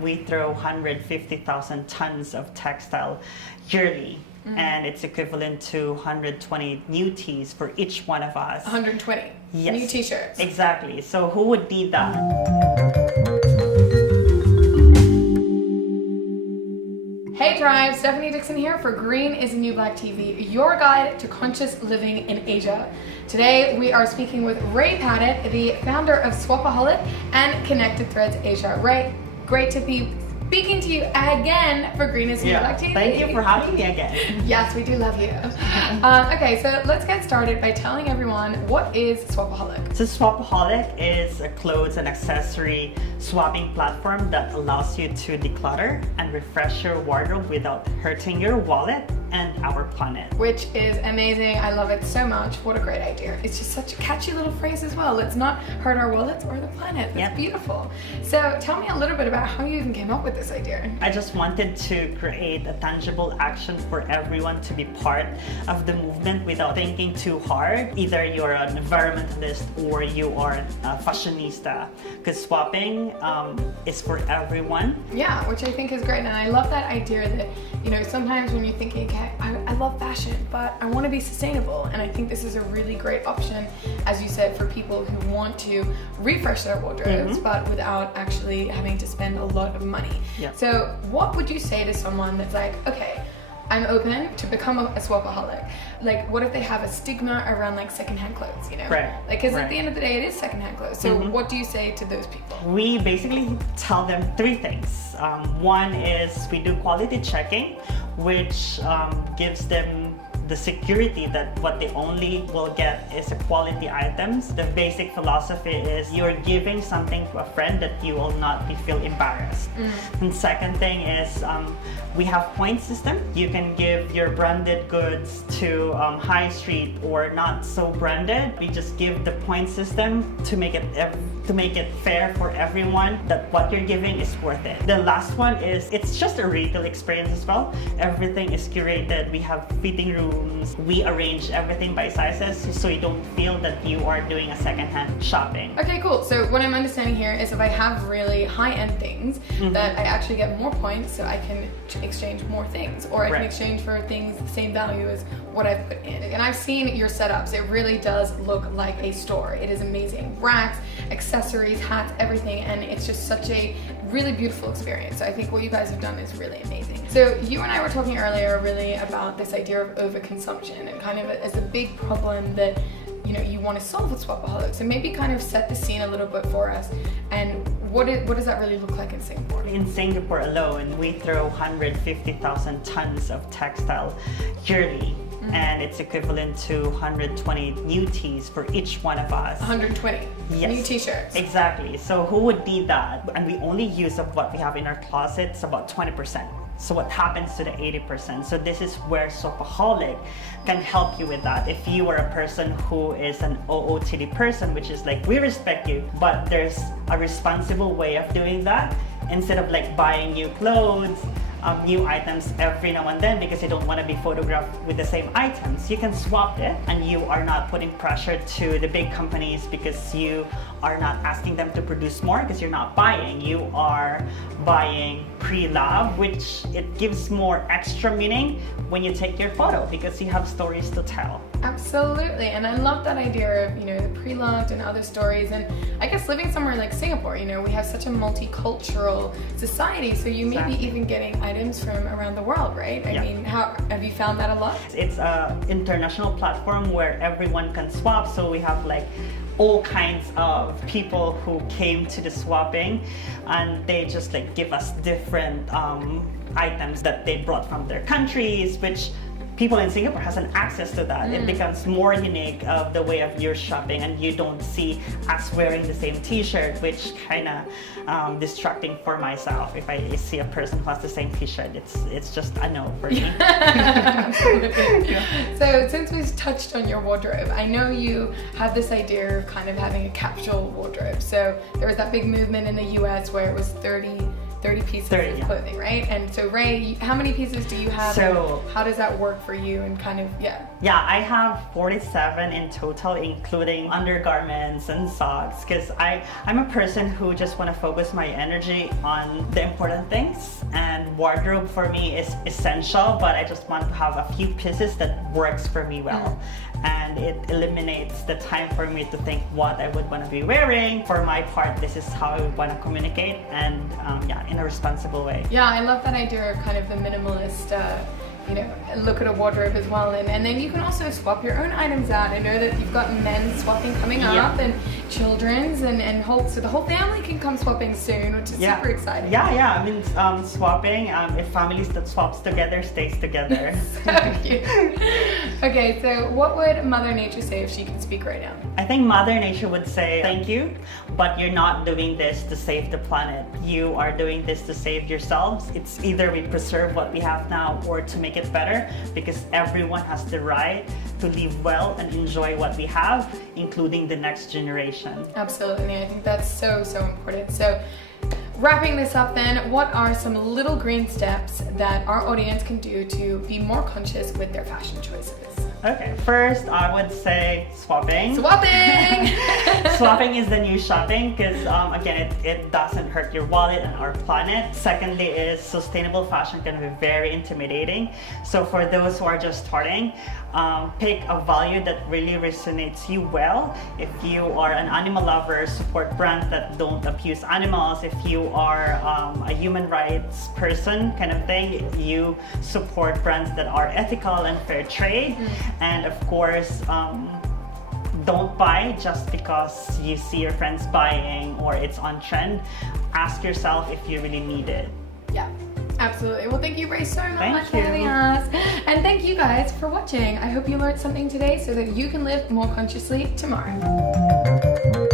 We throw 150,000 tons of textile yearly. And it's equivalent to 120 new tees for each one of us. 120 yes. new t-shirts. Exactly. So who would need that? Hey Drive, Stephanie Dixon here for Green is the New Black TV, your guide to conscious living in Asia. Today we are speaking with Raye Padit, the founder of Swapaholic and Connected Threads Asia. Raye, great to be speaking to you again for Green is the New Black TV. Thank you for having me again. Yes, we do love you. Okay, so let's get started by telling everyone, what is Swapaholic? So Swapaholic is a clothes and accessory swapping platform that allows you to declutter and refresh your wardrobe without hurting your wallet and our planet. Which is amazing. I love it so much. What a great idea. It's just such a catchy little phrase as well. Let's not hurt our wallets or the planet. That's beautiful. So tell me a little bit about how you even came up with this idea. I just wanted to create a tangible action for everyone to be part of the movement without thinking too hard. Either you're an environmentalist or you are a fashionista, because swapping is for everyone. Yeah, which I think is great. And I love that idea that, you know, sometimes when you're thinking, okay, I love fashion, but I want to be sustainable. And I think this is a really great option, as you said, for people who want to refresh their wardrobes, but without actually having to spend a lot of money. Yeah. So what would you say to someone that's like, okay, I'm open to become a swapaholic. Like, what if they have a stigma around like secondhand clothes, you know? Right. Like, because at the end of the day, it is secondhand clothes. So what do you say to those people? We basically tell them three things. One is we do quality checking, which gives them the security that what they only will get is a quality items. The basic philosophy is you're giving something to a friend that you will not feel embarrassed. And second thing is we have point system. You can give your branded goods to high street or not so branded. We just give the point system to make it fair for everyone, that what you're giving is worth it. The last one is it's just a retail experience as well. Everything is curated. We have fitting rooms. We arrange everything by sizes so you don't feel that you are doing a secondhand shopping. Okay, cool. So what I'm understanding here is if I have really high-end things, that I actually get more points, so I can exchange more things, or I can exchange for things the same value as what I've put in. And I've seen your setups. It really does look like a store. It is amazing. Racks, accessories, hats, everything, and it's just such a really beautiful experience. So I think what you guys have done is really amazing. So you and I were talking earlier really about this idea of overconsumption and kind of as a big problem that, you know, you want to solve with Swapaholic. So maybe kind of set the scene a little bit for us, and what does that really look like in Singapore? In Singapore alone, we throw 150,000 tons of textile yearly. And it's equivalent to 120 new tees for each one of us. 120 new t-shirts. Exactly. So who would need that? And we only use of what we have in our closets about 20%. So what happens to the 80%? So this is where Swapaholic can help you with that. If you are a person who is an OOTD person, which is like, we respect you, but there's a responsible way of doing that. Instead of like buying new clothes, new items every now and then because you don't want to be photographed with the same items, you can swap it, and you are not putting pressure to the big companies because you are not asking them to produce more because you're not buying. You are buying pre-love, which it gives more extra meaning when you take your photo because you have stories to tell. Absolutely, and I love that idea of, you know, the pre-loved and other stories. And I guess living somewhere like Singapore, you know, we have such a multicultural society, so you may be even getting items from around the world, right? I mean, how have you found that a lot? It's an international platform where everyone can swap, so we have like all kinds of people who came to the swapping, and they just like give us different items that they brought from their countries, which people in Singapore has an access to that. It becomes more unique of the way of your shopping, and you don't see us wearing the same t-shirt, which kind of distracting for myself. If I see a person who has the same t-shirt, it's just a no for me. So since we've touched on your wardrobe, I know you had this idea of kind of having a capsule wardrobe. So there was that big movement in the US where it was 30 30 pieces 30, of yeah. clothing, right? And so Raye, how many pieces do you have? So- and how does that work for you and kind of, yeah. Yeah, I have 47 in total, including undergarments and socks, because I'm a person who just want to focus my energy on the important things, and wardrobe for me is essential, but I just want to have a few pieces that works for me well. And it eliminates the time for me to think what I would want to be wearing. For my part, this is how I would want to communicate, and yeah, in a responsible way. Yeah, I love that idea of kind of the minimalist, you know, look at a wardrobe as well, and then you can also swap your own items out. I know that you've got men's swapping coming up, and children's, and so the whole family can come swapping soon, which is super exciting. Yeah. I mean, swapping. If families that swaps together stays together. So cute. Okay, so what would Mother Nature say if she could speak right now? I think Mother Nature would say, thank you, but you're not doing this to save the planet. You are doing this to save yourselves. It's either we preserve what we have now or to make it better, because everyone has the right to live well and enjoy what we have, including the next generation. Absolutely, I think that's so important. So wrapping this up then, what are some little green steps that our audience can do to be more conscious with their fashion choices? Okay, first I would say swapping. Swapping! Swapping is the new shopping, because again, it doesn't hurt your wallet and our planet. Secondly is sustainable fashion can be very intimidating. So for those who are just starting, pick a value that really resonates you well. If you are an animal lover, support brands that don't abuse animals. If you are a human rights person kind of thing, you support brands that are ethical and fair trade. And of course, don't buy just because you see your friends buying or it's on trend. Ask yourself if you really need it. Yeah. Absolutely. Well, thank you, Raye, so much for you. having us. And thank you guys for watching. I hope you learned something today so that you can live more consciously tomorrow.